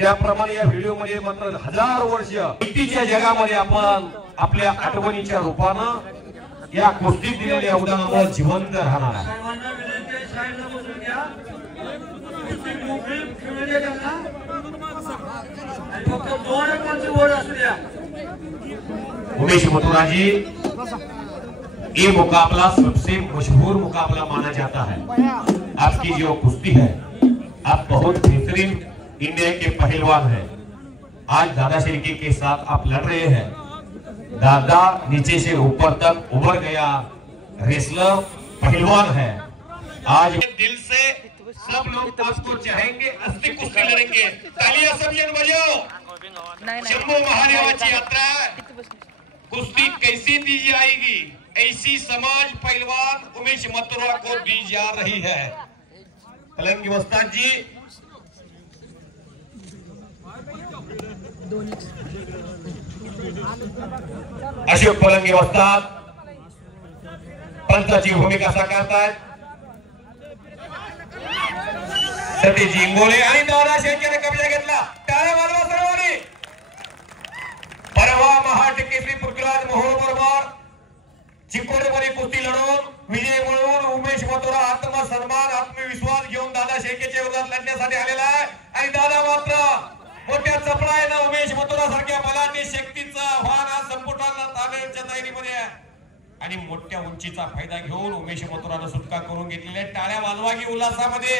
त्याप्रमाणे या व्हिडिओ मध्ये मात्र हजारो वर्ष इतिच्या जगामध्ये आपण आपल्या आठवणीच्या रूपानं या कुस्तीत दिलेल्या योगदानामुळे जिवंत राहणार आहे. उमेश मथुरा जी, ये मुकाबला सबसे मशहूर मुकाबला माना जाता है. आपकी जो कुश्ती है, आप बहुत बेहतरीन इंडिया के पहलवान हैं. आज दादा शिर्के के साथ आप लड़ रहे हैं. दादा नीचे से ऊपर तक उभर गया रेसलर पहलवान है. आज दिल से सब लोग आपको चाहेंगे, असली कुश्ती लड़ेंगे. तालियां सब जन बजाओ. शंभू महादेवाची यात्रा कुश्ती कैसी दी जाएगी, ऐसी समाज पहलवान उमेश मथुरा को दी जा रही है. पलंगी वस्ताद जी, अशोक पलंगी वस्ताद पंचाची भूमिका साकारतायत. सतीश इंगोले आणि दादा शेळकेने कब्जा घेतला. टाळ्या वाजवा सर्वांनी. परवा महाराष्ट्र केसरी पृथ्वीराज मोहोळ बरोबर चिकोडीमध्ये कुस्ती लढवून विजय मिळवून उमेश मथुरा आत्मसन्मान आत्मविश्वास घेऊन दादा शेळकेच्या विरोधात लढण्यासाठी आलेला आहे. आणि दादा मात्र मोठ्या चपळाईनं उमेश मथुरा सारख्या बलाढ्य शक्तीचा आव्हान आज संपुटाला ताणण्याच्या तयारीमध्ये आहे. आणि मोठ्या उंचीचा फायदा घेऊन उमेश मथुरानं सुटका करून घेतलेल्या. टाळ्या वाजवा की उल्हासामध्ये.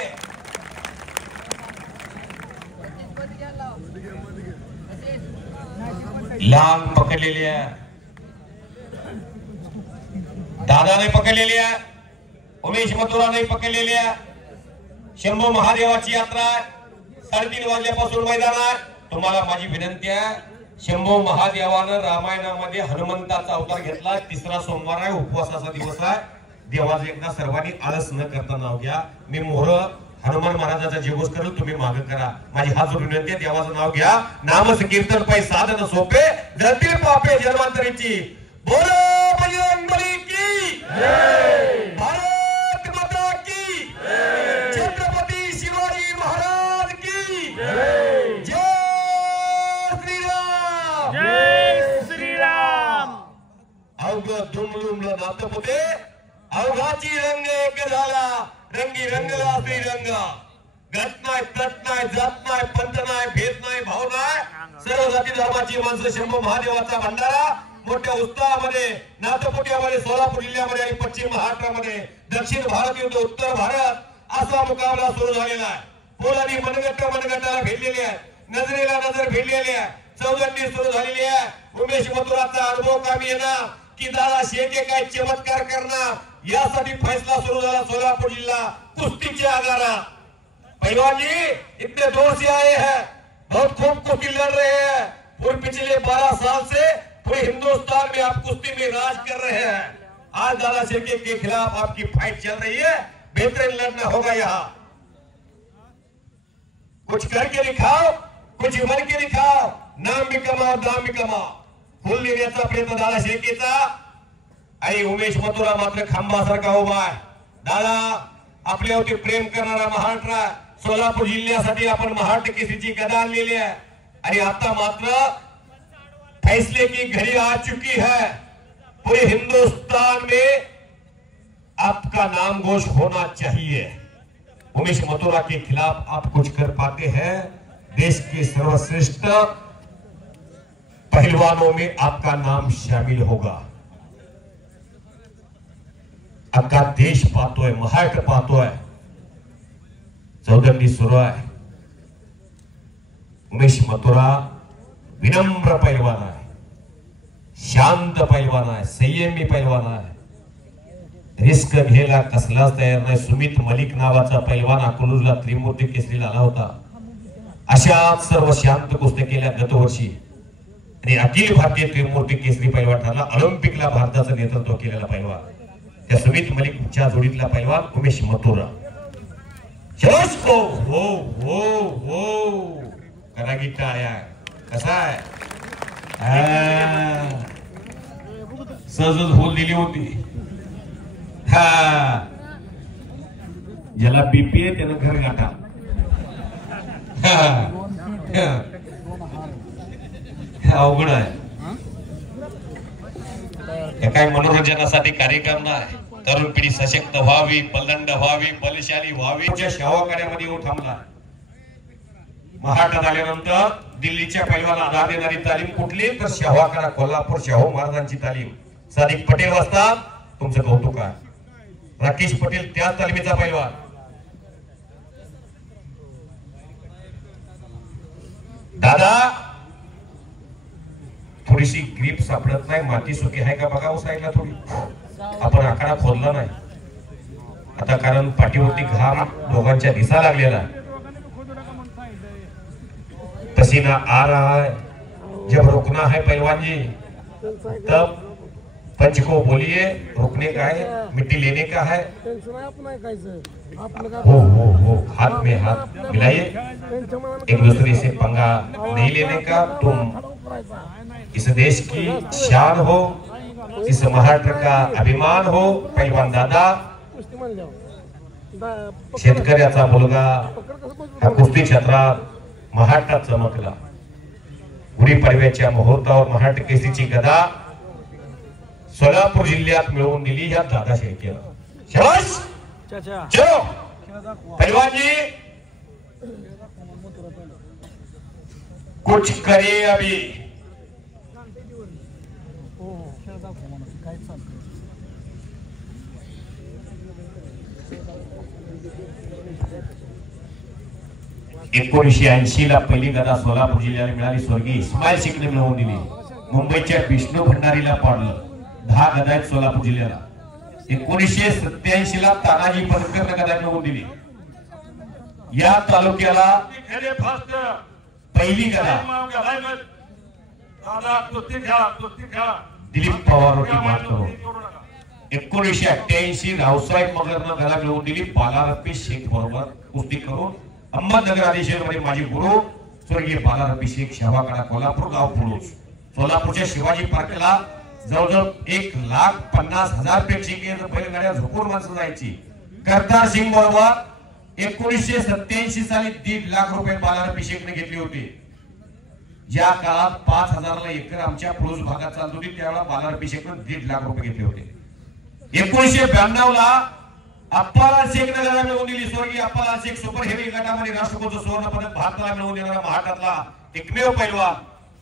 लांग पकडलेली आहे, दादाने पकडलेली आहे, उमेश मथुराने पकडलेली आहे. शंभू महादेवाची यात्रा 3:30 वाजल्यापासून मैदान आहे. तुम्हाला माझी विनंती आहे, शंभू महादेवानं रामायणामध्ये हनुमंताचा अवतार घेतला. 3रा सोमवार आहे, उपवासाचा दिवस आहे. देवाचं एकदा सर्वांनी आळस न करता नाव घ्या. मी मोहर हनुमान महाराजाचा जयघोष करेल, तुम्ही मागे करा. माझी हात जोडून विनंती आहे, देवाचं नाव घ्या. नामच कीर्तन पाय साधन सोपे, जळतील पापे जन्मांतरीची. बोलो बजरंगबली की जय, भारत माता की जय, छत्रपती शिवाजी महाराज की जय, जय श्रीराम, जय श्रीराम. अवघ दुमदुमलं नातपुते, अवघाची रंग एक झाला, रंगी रंगला श्रीरंग. गत नाही, तट नाही, जात नाही, पंथ नाही, भेद नाही, भाव नाही. सर्व जाती धर्माची माणसं शंभू महादेवाचा भंडारा मोठ्या उत्साहामध्ये नाथपुट्यामध्ये सोलापूर जिल्ह्यामध्ये आणि पश्चिम महाराष्ट्रामध्ये दक्षिण भारत युद्ध उत्तर भारत असा मुकाबला सुरू झालेला आहे. पोलादी मनगट्ट मनगट्टाला भिडलेली आहे, नजरेला नजर भिडलेली आहे, चौदंडी सुरू झालेली आहे. उमेश मथुराचा अनुभव कामी येणार की दादा शेळके काय चमत्कार करणार यासाठी फैसला सुरू झाला. सोलापुर जिला कुश्ती आगारा. पहलवान जी इतने दूर से आए हैं, बहुत खूब कुश्ती लड़ रहे हैं. पूरे पिछले 12 साल से पूरे हिंदुस्तान में आप कुश्ती में राज कर रहे हैं. आज दादा शेळके के खिलाफ आपकी फाइट चल रही है. बेहतरीन लड़ना होगा. यहाँ कुछ करके दिखाओ, कुछ बन के दिखाओ. नाम भी कमाओ, दाम भी कमाओ. फुल देण्याचा प्रयत्न दादा शेळकेचा. आणि उमेश मथुरा मात्र खांबासारखा उभा आहे. दादा आपल्यावरती प्रेम करणारा महाराष्ट्र सोलापूर जिल्ह्यासाठी आपण महाराष्ट्र केसरीची गदा आणलेली आहे. आणि आता मात्र फैसले की घड़ी आ चुकी है. पूरे हिंदुस्तान में आपका नाम घोष होना चाहिए. उमेश मथुरा के खिलाफ आप कुछ कर पाते हैं, देश के सर्वश्रेष्ठ पहलवानों में आपका नाम शामिल होगा. अख्खा देश पाहतोय, महाराष्ट्र पाहतोय. चौदंडी सुरू आहे. उमेश मथुरा विनम्र पैलवान आहे, शांत पैलवान आहे, संयमी पैलवान आहे. रिस्क घ्यायला कसलाच तयार नाही. सुमित मलिक नावाचा पैलवान अकलूजला त्रिमूर्ती केसरीला आला होता. अशा सर्व शांत कुस्त्या केल्या गतवर्षी आणि अखिल भारतीय त्रिमूर्ती केसरी पैलवान ठरला. ऑलिम्पिकला भारताचं नेतृत्व केलेला पैलवान, त्या सुमित मलिकच्या जोडीतला पैलवान उमेश मथुरा. हो हो हो हो करा की टाळ्या. कसा आहे, सहजच होल दिली होती. हा ज्याला बीपी आहे त्यानं घर गाठा. अवघड आहे. हे काही मनोरंजनासाठी कार्यक्रम नाही. तरुण पिढी सशक्त व्हावी, बलदंड व्हावी, बलशाली व्हावी. शवाकाड्यामध्ये येऊन थांबला. महाराष्ट्रात आल्यानंतर दिल्लीच्या पैलवानाला आधार देणारी तालीम कुठली तर शहावाकडा कोल्हापूर शाहू महाराजांची तालीम. सादिक पटेल वाजता तुमचं कौतुक आहे. राकेश पटेल त्या तालमीचा पैलवान. दादा थोडीशी ग्रीप सापडत नाही. माती सुकी आहे का बघा साईडला थोडी. आपण आकडा खोदला नाही आता कारण पाठीवरती घाम दोघांच्या दिसा लागलेला आहे. पसीना आ रहा है. जब रुकना है पहलवान जी तब पंच को बोलिए रुकने का है, मिट्टी लेने का है. हो हाथ में हाथ मिलाइए. एक दूसरे से पंगा नहीं लेने का. तुम इस देश की शान हो, इस महाराष्ट्र का अभिमान हो. पहलवान दादा शेतकऱ्याचा मुलगा हा कुस्ती क्षेत्रात महाराष्ट्रात चमकला. गुढीपाडव्याच्या मुहूर्तावर महाराष्ट्र केसरीची गदा सोलापूर जिल्ह्यात मिळवून दिली या दादा शेळकेला. शाबाश. चलो पहलवान जी कुछ करे अभी. एकोणीसशे 80 ला पहिली गदा सोलापूर जिल्ह्याला मिळाली. स्वर्गीय इस्माईल शेखने मिळवून दिली. मुंबईच्या विष्णू भंडारीला पाडलं. 10 गदा आहेत सोलापूर जिल्ह्याला. 1987 ला तानाजी पटकरने गदा मिळवून दिली. या तालुक्याला पहिली गदा दिलीप पवार होती. माफ करो. 1988 रावसाहेब मगरनं गदा मिळवून दिली. बालारपी शेख बरोबर कुस्ती करून अहमदनगर आदेशमध्ये माझे गुरु स्वर्गीय बालारपी शेख शहावाकडा कोल्हापूर गाव पुरुष. सोलापूरच्या शिवाजी पार्कला जवळजवळ 1,50,000 प्रेक्षक बैलगाड्या झोपून माणसं जायची. करतार सिंग बरोबर 1987 साली 1.5 लाख रुपये बालारपी शेखने घेतले होते. ज्या काळात 5,000 ला एकर आमच्या पुरुष भागात चालत होती त्यावेळेला बालारपी शेखने 1.5 लाख रुपये घेतले होते. 1992 ला अप्पालाल शेखने गदा मिळवून दिली. स्वर्गीय अप्पालाल शेख सुपर हेवी गटामध्ये राष्ट्रकुलचं सुवर्ण पदक भारताला मिळवून देणारा महाराष्ट्रातला एकमेव पैलवान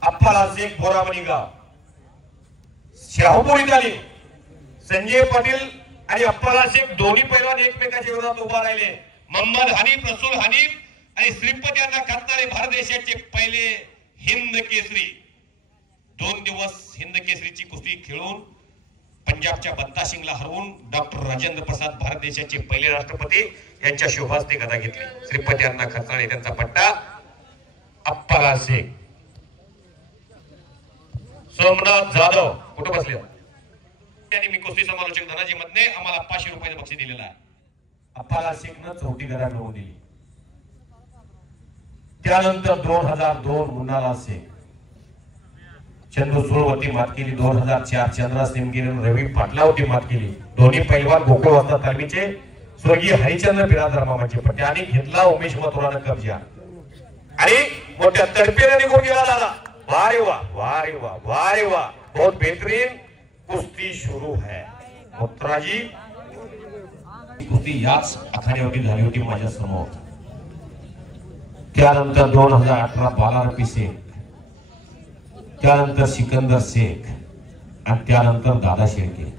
अप्पालाल शेख बोरामणी गाव. शाहूपुरी झाली. संजय पाटील आणि अप्पालाल शेख दोन्ही पैलवान एकमेकांच्या विरोधात उभा राहिले. मोहम्मद हनीफ, रसूल हनीफ आणि श्रीपती यांना खासणारे भारत देशाचे पहिले हिंद केसरी. 2 दिवस हिंद केसरीची कुस्ती खेळून पंजाबच्या बत्ता सिंगला हरवून डॉक्टर राजेंद्र प्रसाद भारत देशाचे पहिले राष्ट्रपती यांच्या शुभास्ते गदा घेतली. श्रीपती यांना खचणारे त्यांचा पट्टा अप्पालाल शेख. सोमनाथ जाधव कुठे बसले त्यांनी मी कुस्ती समालोचक धनाजी मधने आम्हाला 500 रुपयाचं बक्षीस दिलेलं आहे. अप्पालाल शेखनं 4थी गदा मिळवून दिली. त्यानंतर 2002 मुन्नालाल शेख, चंदू सुरवती मात केली. 2004 चंद्रा सिंगगिरीने रवी पाटलावती मात केली. दोन्ही पैलवान गोकुळ वाजता तालमीचे स्वर्गीय हरिचंद्र बिरादर मामाचे पट्टे आणि घेतला उमेश मथुरानं कब्जा आणि मोठ्या तडपेने निघून गेला दादा. वारे वाह वारे वाह वारे वाह बहुत बेहतरीन कुस्ती शुरू है. मथुराजी कुस्ती याच आखाड्यावरती झाली होती माझ्या समोर. त्यानंतर 2018 बालारपी शेख, त्यानंतर सिकंदर शेख आणि त्यानंतर दादा शेळके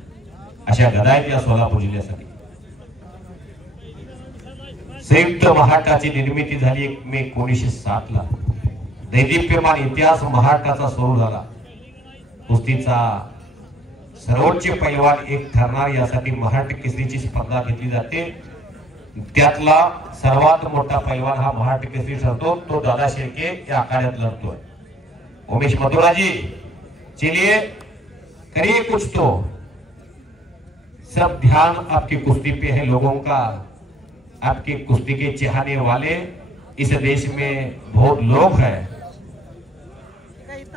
अशा गदा आहेत या सोलापूर जिल्ह्यासाठी. संयुक्त महाराष्ट्राची निर्मिती झाली 1 मे 1907 ला. दैदिप्यमान इतिहास महाराष्ट्राचा सुरू झाला. कुस्तीचा सर्वोच्च पैलवान एक ठरणार यासाठी महाराष्ट्र केसरीची स्पर्धा घेतली जाते. त्यातला सर्वात मोठा पैलवान हा महाराष्ट्र केसरी ठरतो. तो दादा शेळके या आखाड्यात लढतोय. उमेश मथुरा जी चलिए करिए कुछ तो. सब ध्यान आपकी कुश्ती पे है. लोगों का आपके कुश्ती के चाहने वाले इस देश में बहुत लोग हैं.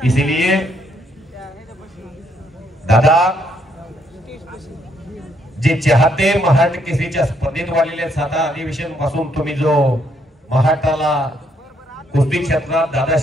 इसलिए दादा जे चाहते महाराष्ट्र केसरीच्या स्पर्धेत वालेल्या साधा अधिवेशन पासून तुम्ही जो महाराष्ट्राला कुस्ती क्षेत्रात दादा